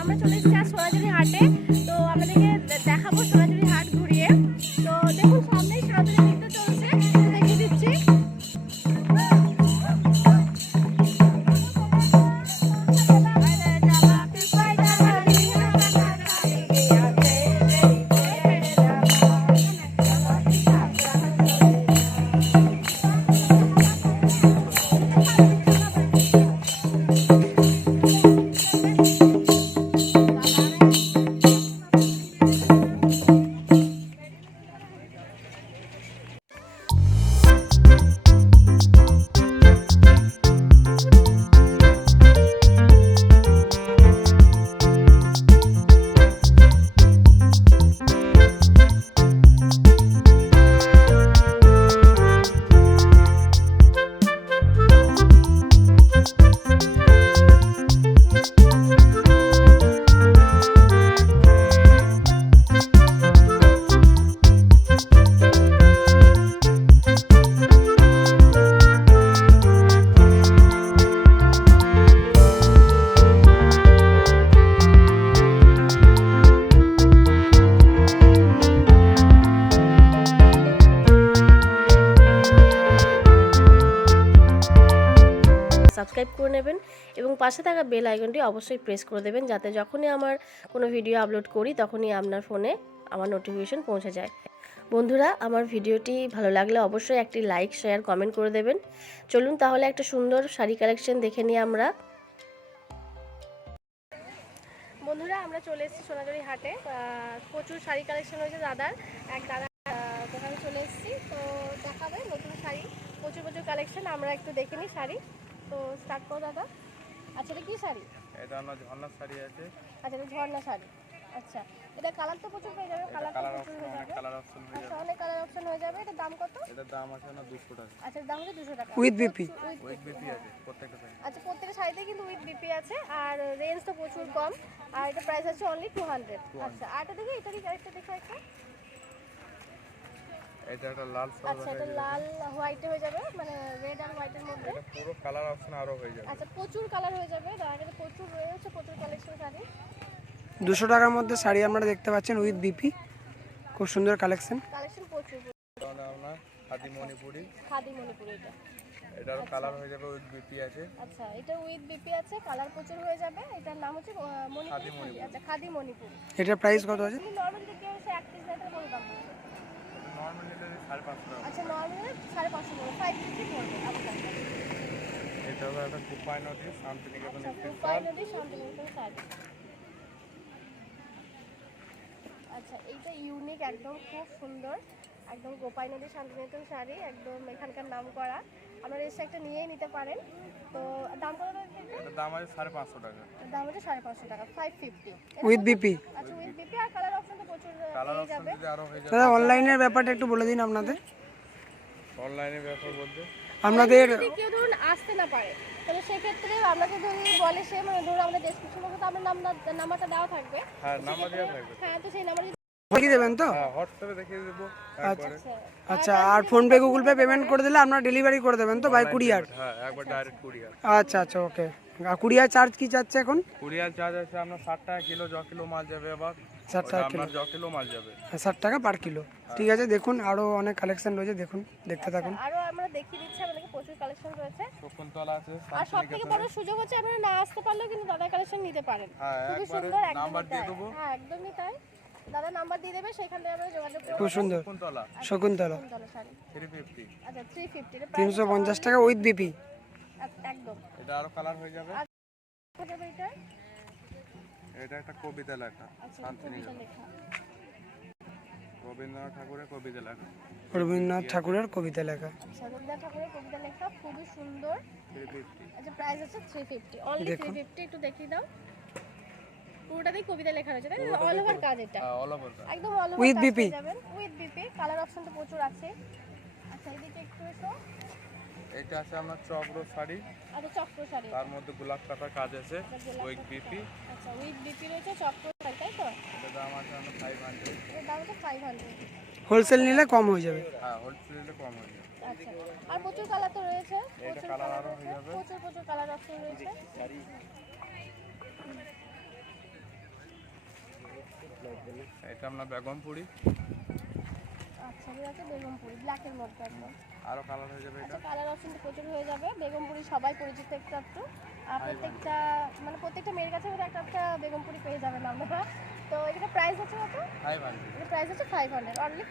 আমরা চলে এসেছি সাবস্ক্রাইব করে নেবেন এবং পাশে থাকা বেল আইকনটি অবশ্যই প্রেস করে দেবেন যাতে যখনই আমার কোনো ভিডিও আপলোড করি, তখনই আপনার ফোনে আমার নোটিফিকেশন পৌঁছে যায়। বন্ধুরা, আমার ভিডিওটি ভালো লাগলে অবশ্যই একটি লাইক শেয়ার কমেন্ট করে দেবেন। চলুন তাহলে একটা সুন্দর শাড়ি কালেকশন দেখে নিই আমরা। বন্ধুরা, আমরা চলে এসেছি সোনাঝুরি হাটে। প্রচুর শাড়ি কালেকশন হয়েছে দাদার। এক দাদা দোকানে চলে এসেছি। তো দেখাবে নতুন শাড়ি, প্রচুর প্রচুর কালেকশন আমরা একটু দেখে নিই শাড়ি। তো স্টার্ট করো দাদা। আচ্ছা এটা কি শাড়ি? এটা আমার ঝর্ণার শাড়ি আছে। আচ্ছা এটা ঝর্ণা শাড়ি। আচ্ছা এটা কালার তো প্রচুর হয়ে যাবে কালার তো কালার প্রচুর অপশন হয়ে যাবে। কালার অপশন হয়ে আচ্ছা যাবে। অনেক কালার অপশন হয়ে যাবে এটা দাম কত? এটার দাম আছে না দুশো টাকা। আচ্ছা দাম হচ্ছে দুশো টাকা। উইথ BP, বেশি হ্যাঁ। আছে প্রত্যেকটা শাড়ি। আচ্ছা প্রত্যেকটা শাড়িতে কিন্তু উইথ বিপি আছে আর রেঞ্জ তো প্রচুর কম আর এটা প্রাইস আছে অনলি টু হান্ড্রেড আচ্ছা আর এটা দেখি এটা কি আরেকটা দেখো একটা এটা একটা লাল আচ্ছা এটা লাল হোয়াইটে হয়ে যাবে মানে রেড আর হোয়াইটের মধ্যে। এটা পুরো কালার অপশন আরও হয়ে যাবে। আচ্ছা প্রচুর কালার হয়ে যাবে। তার আগে তো প্রচুর রয়েছে প্রচুর কালেকশন শাড়ি। দুশো টাকার মধ্যে শাড়ি আপনারা দেখতে পাচ্ছেন উইথ বিপি। খুব সুন্দর কালেকশন কালেকশন প্রচুর। আপনার খাদি মণিপুরি খাদি মণিপুর এটা। এটারও কালার হয়ে যাবে উইথ বিপি আছে। আচ্ছা এটা উইথ বিপি আছে কালার প্রচুর হয়ে যাবে। এটার নাম হচ্ছে মণিপুর। আচ্ছা খাদি মণিপুর এটার প্রাইস কত আছে? নর্মাল দেখে হচ্ছে এক পিস নেটে দাম। পড়বে? নর্মাল এটা সাড়ে পাঁচশো টাকা আচ্ছা নর্মাল সাড়ে পাঁচশো পড়বে ফাইভ ফিফটি পড়বে আমার এটা হলো একটা কুপাই নদী শান্তিনিকেতন আচ্ছা রূপাই নদী শান্তিনিকেতন শাড়ি আচ্ছা এইটা ইউনিক একদম খুব সুন্দর। একদম গোপাই নদী শান্তিনিকেতন শাড়ি একদম এখানকার নাম করা আপনারা এসে একটা নিয়েই নিতে পারেন। তো দাম কত এটা? দাম আছে সাড়ে পাঁচশো টাকা। দাম হচ্ছে সাড়ে পাঁচশো টাকা ফাইভ ফিফটি উইথ বিপি আচ্ছা উইথ বিপি আর কালার অপশন তো প্রচুর কালার অপশন যদি আরও হয়ে যাবে দাদা অনলাইনের ব্যাপারটা একটু বলে দিন আপনাদের। অনলাইনে ব্যাপার বলতে? আপনাদের কেউ ধরুন আসতে না পারে তাহলে সেক্ষেত্রে আপনাকে যদি বলে সে মানে ধরুন আমাদের ডেসক্রিপশন বক্সে তো আপনার নাম্বার নাম্বারটা দেওয়া থাকবে। হ্যাঁ নাম্বার দেওয়া থাকবে। হ্যাঁ তো সেই নাম্বারে দেখিয়ে দেবেন তো? হ্যাঁ একবারে আচ্ছা। আর ফোনপে গুগল পে পেমেন্ট করে দিলে আপনারা ডেলিভারি করে দেবেন তো কুরিয়ার হ্যাঁ একবার আচ্ছা আচ্ছা ওকে আর কুরিয়ার চার্জ কি যাচ্ছে এখন? কুরিয়ার চার্জ আছে আপনার ষাট টাকা কিলো মাল যাবে আবার। ষাট টাকা কিলো। মাল যাবে। ষাট টাকা পার কিলো। ঠিক আছে দেখুন আরও অনেক কালেকশন রয়েছে দেখুন দেখতে থাকুন। আরও আমরা দেখিয়ে দিচ্ছি আমাদেরকে প্রচুর কালেকশন রয়েছে। শকুন্তলা আছে আর সব থেকে বড় সুযোগ হচ্ছে আপনারা না আসতে পারলেও কিন্তু দাদা কালেকশন নিতে পারেন। হ্যাঁ খুবই সুন্দর নাম্বার দিয়ে দেবো। হ্যাঁ একদমই তাই। দাদা নাম্বার দিয়ে দেবে সেখান থেকে আপনারা যোগাযোগ খুব করবেন সুন্দর। শকুন্তলা। শকুন্তলা। শাড়ি আচ্ছা থ্রি ফিফটি তিনশো পঞ্চাশ টাকা উইথ বিপি একদম। এটা আরও কালার হয়ে যাবে? এটা? এটা একটা কবিতা লেখা আচ্ছা শান্তিনিকেতন লেখা। রবীন্দ্রনাথ ঠাকুরের কবিতা লেখা। রবীন্দ্রনাথ ঠাকুরের কবিতা লেখা। রবীন্দ্রনাথ ঠাকুরের কবিতা লেখা খুবই সুন্দর। থ্রি ফিফটি আচ্ছা প্রাইস আছে three fifty only three fifty একটু দেখিয়ে দাও। পুরোটাতেই কবিতা লেখা রয়েছে তাই অল ওভার কাজ এটা। হ্যাঁ অল ওভার একদম অল ওভার BP? পেয়ে যাবেন উইথ বিপি কালার অপশন তো প্রচুর আছে। আচ্ছা এদিকে একটু এসো। এটা আছে আপনার চক্র শাড়ি। আচ্ছা চক্র শাড়ি তার মধ্যে গোলাপ কাটার কাজ আছে ওই বিপি আচ্ছা উইথ বিপি রয়েছে চক্র শাড়ি তাই তো? এটা দাম আছে ফাইভ হান্ড্রেড এর দাম ফাইভ হান্ড্রেড হোলসেল নিলে কম হয়ে যাবে। হ্যাঁ হোলসেলে কম হয়ে যাবে। আচ্ছা আর প্রচুর কালার তো রয়েছে প্রচুর কালার হয়ে প্রচুর প্রচুর কালার অপশন রয়েছে। এটা আপনার বেগমপুরি আচ্ছা এগুলো আছে বেগমপুরি ব্ল্যাকের মধ্যে একদম। কালার হয়ে যাবে আচ্ছা এটা কালার অপশন প্রচুর হয়ে যাবে। বেগমপুরি সবাই পরিচিত একটু একটু আর প্রত্যেকটা মানে প্রত্যেকটা মেয়ের কাছে একটা একটা বেগমপুরি পেয়ে যাবেন আপনারা। তো এটা প্রাইস হচ্ছে কত? এটা হচ্ছে অনলি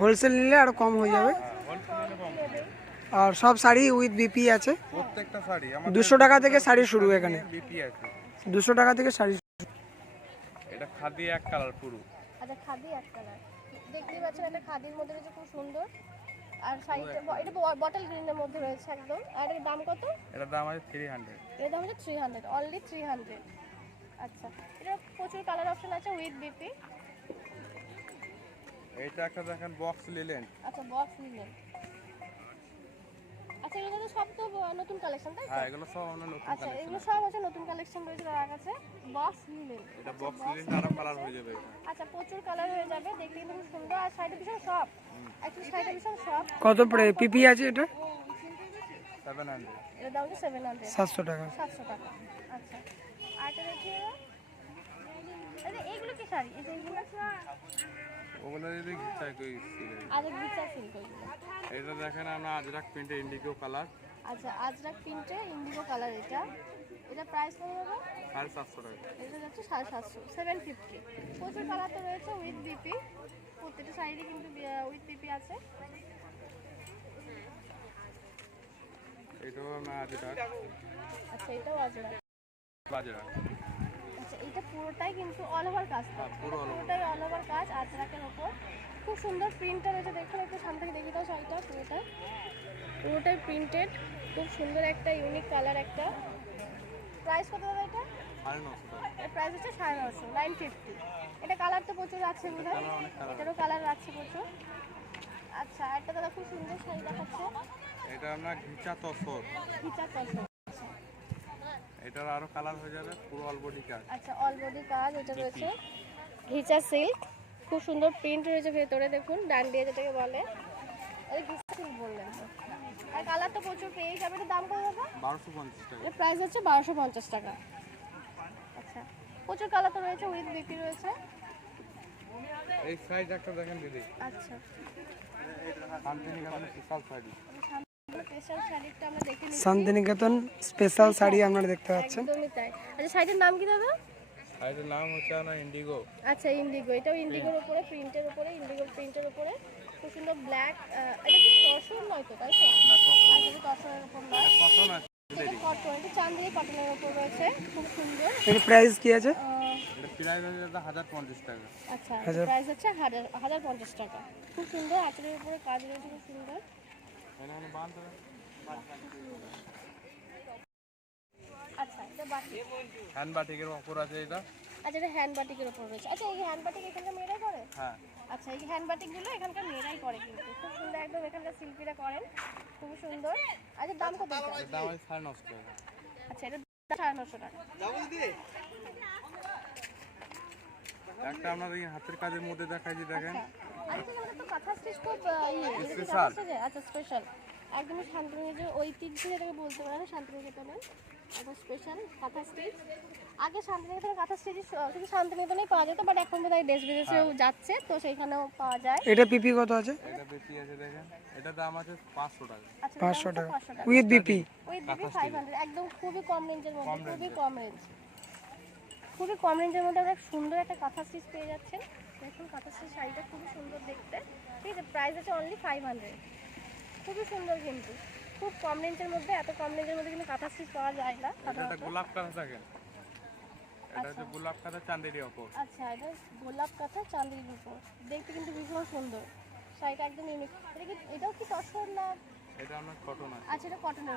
হোলসেল নিলে আরও কম হয়ে যাবে। আর সব শাড়ি উইথ বিপি আছে। প্রত্যেকটা শাড়ি। টাকা থেকে শাড়ি শুরু এখানে। বিপি আছে। টাকা থেকে শাড়ি খাদি এক কালার পুরো। আচ্ছা খাদি এক কালার দেখতেই পাচ্ছেন একটা খাদির মধ্যে রয়েছে খুব সুন্দর। আর ব- এটা বটল গ্রিনের মধ্যে রয়েছে একদম। আর এর দাম কত? এটার দাম আছে থ্রি হান্ড্রেড এর দাম হচ্ছে three hundred only three hundred আচ্ছা এটা প্রচুর কালার অপশন আছে উইথ বিপি এইটা একটা দেখেন বক্স লিলেন আচ্ছা বক্স নিলেন আচ্ছা এগুলো তো সব তো নতুন কালেকশন তাই হ্যাঁ এগুলো সব আমরা নতুন আচ্ছা এগুলো সব হচ্ছে নতুন কালেকশন রয়েছে তার কাছে বক্স নিলেন এটা বক্স লিলেন আরও কালার হয়ে যাবে আচ্ছা প্রচুর কালার হয়ে যাবে দেখতে কিন্তু খুব সুন্দর আর সব অ্যাকচুয়ালি ভীষণ সব কত পিপি আছে এটা? সেভেন হান্ড্রেড এর দাম হচ্ছে সেভেন হান্ড্রেড সাতশো টাকা। সাতশো টাকা আচ্ছা। দেখি এইগুলো কি শাড়ি? এই যে এইগুলো ওগুলো যদি ঘিচাই কই। আজ এটা দেখেন আমরা আজরাক প্রিন্টে ইন্ডিগো কালার আচ্ছা আজরাক প্রিন্টে ইন্ডিগো কালার এটা। এটা প্রাইস কত হবে সাড়ে সাতশো টাকা। এটা যাচ্ছে সাড়ে সাতশো সেভেন ফিফটি প্রচুর কালার তো রয়েছে উইথ বিপি প্রত্যেকটা শাড়িরই কিন্তু উইথ বিপি আছে। এটাও আমরা আজরাক। আচ্ছা এটাও আজরাক। বাজরাক এটা পুরোটাই কিন্তু অল ওভার কাজ। পুরোটাই অল ওভার কাজ আজরাকের ওপর। খুব সুন্দর প্রিন্টটা রয়েছে দেখুন একটু সামনে থেকে দেখিয়ে দাও শাড়িটা পুরোটা। পুরোটাই প্রিন্টেড খুব সুন্দর একটা ইউনিক কালার একটা। প্রাইস কত দাদা এটা? এর প্রাইস হচ্ছে সাড়ে নশো নাইন ফিফটি এটা কালার তো প্রচুর আছে বোধ হয় এটারও কালার আছে প্রচুর। আচ্ছা একটা দাদা খুব সুন্দর শাড়ি দেখাচ্ছে। এটা আমরা ঘিচা তসর। ফিচার কত এটার আরও কালার হয়ে যাবে পুরো অল বডি কাজ আচ্ছা অলরেডি কাজ এটা রয়েছে ঘিচা সিল্ক খুব সুন্দর প্রিন্ট রয়েছে ভেতরে দেখুন ডান্ডিয়া যেটাকে বলে। এই ঘিচা সিল্ক বললেন আর কালার তো প্রচুর পেয়ে যাবে এটার দাম কত দাদা? বারোশো পঞ্চাশ টাকা। এর প্রাইস হচ্ছে বারোশো পঞ্চাশ টাকা। আচ্ছা প্রচুর কালার তো রয়েছে উইথ বিপি রয়েছে। এই সাইজ একটা দেখেন দিদি। আচ্ছা। শান্তিনিকেতনের বিশাল শাড়ি শান্তিনিকেতন স্পেশাল শাড়ি আপনারা দেখতে পাচ্ছেন। আচ্ছা শাড়িটার নাম কি দাদা? শাড়িটার নাম হচ্ছে আপনার ইন্ডিগো আচ্ছা ইন্ডিগো এটাও ইন্ডিগোর উপরে প্রিন্টের উপরে ইন্ডিগো প্রিন্টের উপরে। খুব সুন্দর ব্ল্যাক এটা কি তসর নয় তো তাই তো? আচ্ছা উপর নয়। কখন আছে কটন এটা চান্দিনী কটনের উপর রয়েছে। খুব সুন্দর। এর প্রাইস কি আছে? আহ, হচ্ছে হাজার পঞ্চাশ টাকা। আচ্ছা প্রাইস হচ্ছে হাজার হাজার পঞ্চাশ টাকা। খুব সুন্দর আঁচলের উপরে কাজ রয়েছে খুব সুন্দর। আচ্ছা এটা বাটিক হ্যান্ড বাটিকের অফার আছে এটা। আচ্ছা এটা হ্যান্ড বাটিকের উপর রয়েছে। আচ্ছা এই হ্যান্ড বাটিক এখানকার মেয়েরাই করে? হ্যাঁ। আচ্ছা এই হ্যান্ড বাটিকগুলো এখানকার মেয়েরাই করে কিন্তু। খুব সুন্দর একদম এখানকার শিল্পীরা করেন। খুবই সুন্দর। আচ্ছা দাম কত দাম সাড়ে নশো টাকা। আচ্ছা এটা সাড়ে নশো টাকা। একটা আপনাদের হাতের কাজের মধ্যে দেখাই যে দেখেন। আচ্ছা ইয়ে? আচ্ছা স্পেশাল একদমই শান্তিনিকেতনের ঐতিহ্য যেটাকে বলতে পারেন শান্তিনিকেতনের একদম স্পেশাল কাঁথা স্টিচ আগে শান্তিনিকেতনের কাঁথা স্টিচ শুধু শান্তিনিকেতনেই পাওয়া যেত বাট এখন বোধহয় দেশ বিদেশেও যাচ্ছে তো সেইখানেও পাওয়া যায়। এটা পিপি কত আছে? এটা বেশি আছে দেখেন। এটার দাম আছে পাঁচশো টাকা। আচ্ছা টাকা। With BP. একদম খুবই কম রেঞ্জের মধ্যে খুবই কম রেঞ্জ খুবই কম রেঞ্জের মধ্যে আপনার সুন্দর একটা কাঁথা স্টিচ পেয়ে যাচ্ছেন। দেখুন কাঁথা স্টিচ শাড়িটা খুবই সুন্দর দেখতে। ঠিক আছে প্রাইস আছে অনলি ফাইভ হান্ড্রেড খুবই সুন্দর কিন্তু। খুব কম রেঞ্জের মধ্যে এত কম রেঞ্জের মধ্যে কিন্তু কাঁথা স্টিচ পাওয়া যায় না এটা গোলাপ কাঁথা এটা হচ্ছে গোলাপ কাঁথা আচ্ছা এটা গোলাপ কাঁথা দেখতে কিন্তু ভীষণ সুন্দর। শাড়িটা একদম ইউনিক এটা কি এটাও কি তসর না? এটা আপনার কটন আছে। আচ্ছা এটা কটনের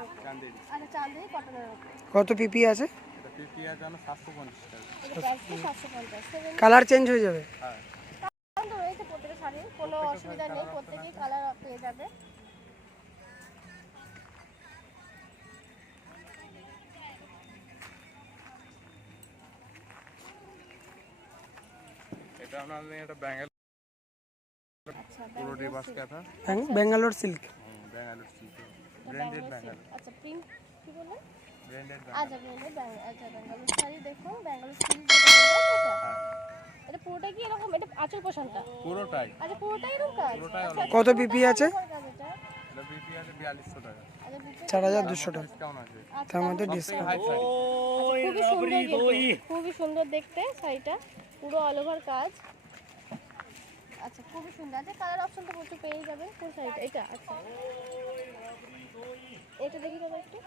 আচ্ছা কটনের উপর। কত পিপি আছে? পিপি সাতশো পঞ্চাশ টাকা। কালার চেঞ্জ হয়ে যাবে? হ্যাঁ। তো রয়েছে প্রত্যেকটা শাড়ির কোনো অসুবিধা নেই প্রত্যেকেই কালার পেয়ে যাবে। এটা আপনার এটা ব্যাঙ্গালোর আচ্ছা silk. Bangalore silk branded Bangalore আচ্ছা প্রিন্ট কি ব্র্যান্ডেড আচ্ছা ব্র্যান্ডেড আচ্ছা ব্যাঙ্গালোর শাড়ি দেখুন ব্যাঙ্গালোর সেটা হ্যাঁ। এটা পুরোটাই কি এরকম এটা আঁচল পোষণটা পুরোটাই। আচ্ছা পুরোটাই এরকম কাজ? পুরোটাই আচ্ছা, কত আছে? বিপি আছে বিয়াল্লিশশো টাকা। বুঝতে চার হাজার দুশো টাকা। ডিসকাউন্ট আছে। তার মধ্যে ডিসকাউন্ট খুবই সুন্দর কিন্তু খুবই সুন্দর দেখতে শাড়িটা। পুরো অল ওভার কাজ। আচ্ছা খুবই সুন্দর। আচ্ছা কালার অপশন তো প্রচুর পেয়ে যাবেন। কোন শাড়িটা? এটা আচ্ছা। এটা দেখি দাদা একটু।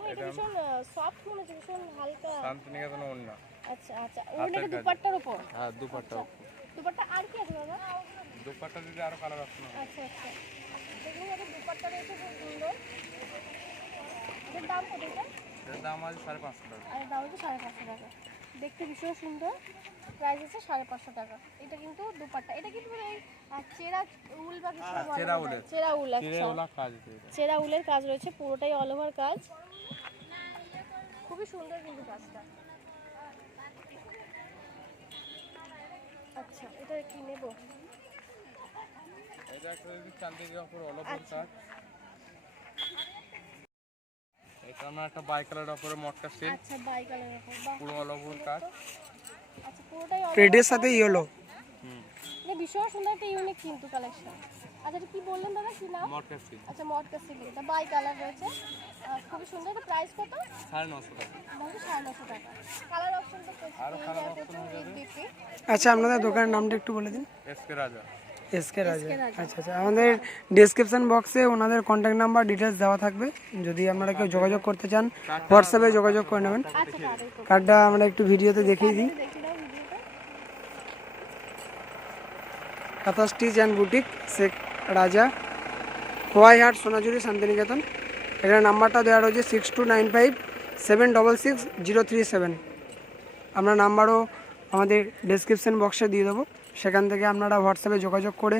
ও, এটা ভীষণ সফট মনে হচ্ছে ভীষণ হালকা। শান্তিনিকেতন অন্য আচ্ছা আচ্ছা ওটা দুপাট্টার উপর? হ্যাঁ দুপাট্টা দুপাট্টা আর কি আছে দাদা? দুপাট্টা যদি আরও কালার হবে। আচ্ছা আচ্ছা। দেখুন এটা দুপাট্টা রয়েছে খুব সুন্দর। এটার দাম কত এটা? এটার দাম আছে সাড়ে পাঁচশো টাকা। আর দাম হচ্ছে সাড়ে পাঁচশো টাকা। দেখতে ভীষণ সুন্দর। প্রাইস আছে সাড়ে পাঁচশো টাকা। এটা কিন্তু দুপাট্টা। এটা কিন্তু মানে চেরা উল বা কিছু চেরা বোধহয়। উলের। চেরা উল চিড়ে আচ্ছা কাজ চেরা উলের কাজ রয়েছে পুরোটাই অল ওভার কাজ। খুবই সুন্দর কিন্তু কাজটা। আচ্ছা এটা কি নেব? এটা একটা চান্দির অল ওভার আচ্ছা। কাজ। এটা আমরা একটা বাই কালার ওপরে মটকা সেট আচ্ছা বাই কালার বাহ। পুরো অল ওভার কাজ। রেডের সাথে। ইয়েলো হুম এটা ভীষণ সুন্দর একটা ইউনিক কিন্তু কালেকশন আচ্ছা কি বললেন দাদা কি নাম? মটকা আচ্ছা মটকা সিলিং এটা বাই কালার রয়েছে। খুবই সুন্দর এটা প্রাইস কত? সাড়ে নশো টাকা। আমাকে সাড়ে নশো টাকা। কালার অপশন তো আরও আচ্ছা আপনাদের দোকানের নামটা একটু বলে দিন। এসকে রাজা এসকে রাজা আচ্ছা আচ্ছা আমাদের ডিসক্রিপশন বক্সে ওনাদের কন্ট্যাক্ট নাম্বার ডিটেলস দেওয়া থাকবে। যদি আপনারা কেউ যোগাযোগ করতে চান হোয়াটসঅ্যাপে যোগাযোগ করে নেবেন। আচ্ছা কার্ডটা আমরা একটু ভিডিওতে দেখিয়ে দিই দেখি দাও ভিডিওটা কাঁথা স্টিচ অ্যান্ড বুটিক শেখ রাজা খোয়াইহাট সোনাঝুরি শান্তিনিকেতন। এখানে নাম্বারটা দেওয়া রয়েছে six two nine five seven double six zero three seven আমরা নাম্বারও আমাদের ডেসক্রিপশন বক্সে দিয়ে দেবো। সেখান থেকে আপনারা হোয়াটসঅ্যাপে যোগাযোগ করে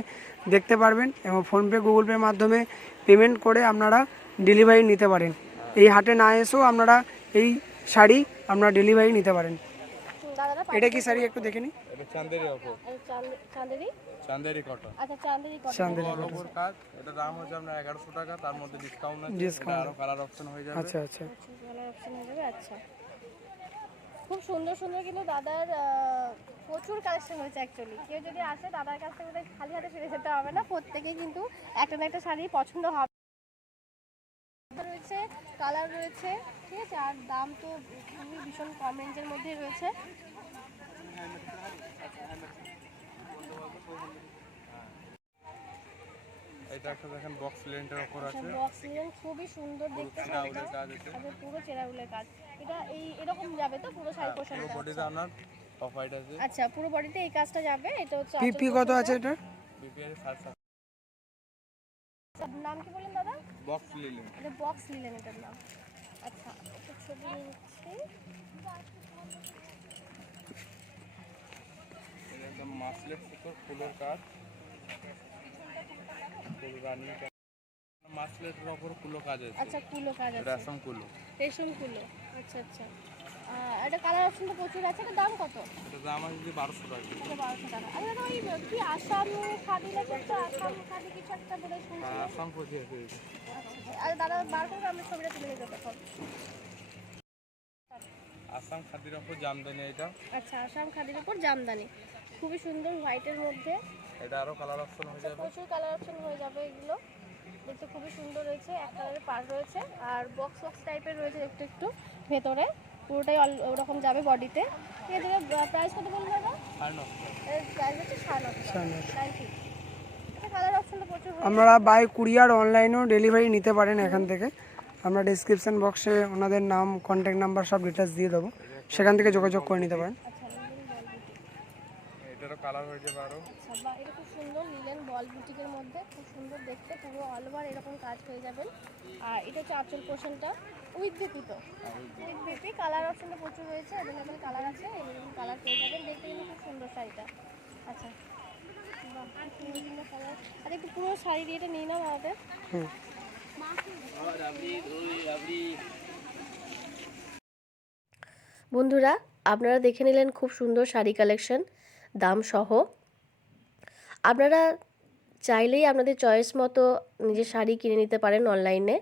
দেখতে পারবেন এবং ফোনপে গুগল পের মাধ্যমে পেমেন্ট করে আপনারা ডেলিভারি নিতে পারেন। এই হাটে না এসেও আপনারা এই শাড়ি আপনারা ডেলিভারি নিতে পারেন। এটা কি শাড়ি একটু দেখে নিই। চান্দেরি চান্দেরি কটন আচ্ছা চাঁদেরি কত চাঁদের অল ওভার কাজ এটা দাম হচ্ছে আপনার এগারোশো টাকা তার মধ্যে ডিসকাউন্ট আছে এটা আরও কালার অপশন হয়ে যাবে। আচ্ছা আচ্ছা। কালার অপশন হয়ে যাবে আচ্ছা। খুব সুন্দর সুন্দর কিন্তু দাদার প্রচুর কালেকশন হয়েছে অ্যাকচুয়ালি কেউ যদি আসে দাদার কাছ থেকে খালি হাতে ফিরে যেতে হবে না প্রত্যেকেই কিন্তু একটা না একটা শাড়ি পছন্দ হবে। রয়েছে কালার রয়েছে ঠিক আছে? আর দাম তো খুবই ভীষণ কম রেঞ্জের মধ্যেই রয়েছে। এটা একটা দেখেন বক্স লেন্টের ওপর আছে। বক্স নিলেন খুবই সুন্দর দেখতে চাউলের কাজ আছে পুরো চেরাউলের কাজ। এটা এই এরকম যাবে তো পুরো শাড়ি পুরো পোশাকটা বডিতে আপনার অফ হোয়াইট আছে। আচ্ছা পুরো বডিতে এই কাজটা যাবে? এটা হচ্ছে পিপি কত আছে এটা? বিপিএল সাড়ে সাত নাম কি বললেন দাদা? বক্স লিলেন এটা বক্স নিলেন এটার নাম। আচ্ছা একটা ছবি নিচ্ছি। এটা একদম মাসলেট ফুলের কাজ। কুলো কাজ আছে আচ্ছা কুলো কাজ আছে। রেশম কুলো। রেশম কুলো আচ্ছা আচ্ছা। এটা কালার অপশন তো প্রচুর আছে এটা দাম কত? এটা দাম আছে টাকা এটা বারোশো টাকা। আরে দাদা ওই কি আসাম খাদি আসাম খাদি কিছু একটা বলে শুনছি? আসাম আছে আরে দাদা বার করে আমি ছবিটা তুলে নিতে তখন। আসাম খাদির জামদানি এটা। আচ্ছা আসাম খাদির উপর জামদানি। খুবই সুন্দর হোয়াইটের মধ্যে। এটা আরও কালার অপশন হয়ে যাবে। প্রচুর কালার অপশন হয়ে যাবে এগুলো। দেখতে খুবই সুন্দর রয়েছে এক কালারের পার রয়েছে আর বক্স বক্স টাইপের রয়েছে একটু একটু ভেতরে। পুরোটাই অল- ওরকম যাবে বডিতে ঠিক আছে প্রাইস কত বলব প্রাইস হচ্ছে সাড়ে নশো কালার অপশনটা প্রচুর হয়ে আপনারা বাই কুরিয়ার অনলাইনেও ডেলিভারি নিতে পারেন এখান থেকে। আমরা ডিসক্রিপশন বক্সে ওনাদের নাম কন্ট্যাক্ট নাম্বার সব ডিটেলস দিয়ে দেবো। সেখান থেকে যোগাযোগ করে নিতে পারেন আচ্ছা লিলেন বল বুটিক এটারও কালার হয়ে যাবে আরও আচ্ছা বা এটা খুব সুন্দর লিলেন বল বুটিকের মধ্যে, খুব সুন্দর দেখতে, পুরো অল ওভার এরকম কাজ হয়ে যাবেন আর এটা হচ্ছে আঁচল পোর্শনটা উইথ বিপি তো? উইথ বিপি কালার অপশনটা প্রচুর রয়েছে অ্যাভেলেবেল কালার আছে এরকম কালার পেয়ে যাবেন, দেখতে কিন্তু খুব সুন্দর শাড়িটা। আচ্ছা আর, একটু পুরো শাড়ি দিয়ে এটা নিয়ে নাও আমাদের। বন্ধুরা, আপনারা দেখে নিলেন খুব সুন্দর শাড়ি কালেকশন দাম সহ আপনারা চাইলেই আপনাদের চয়েস মতো নিজের শাড়ি কিনে নিতে পারেন অনলাইনে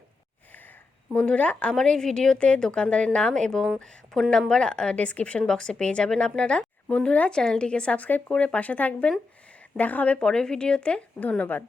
বন্ধুরা, আমার এই ভিডিওতে দোকানদারের নাম এবং ফোন নাম্বার ডেসক্রিপশন বক্সে পেয়ে যাবেন আপনারা। বন্ধুরা চ্যানেলটিকে সাবস্ক্রাইব করে পাশে থাকবেন। দেখা হবে পরের ভিডিওতে। ধন্যবাদ।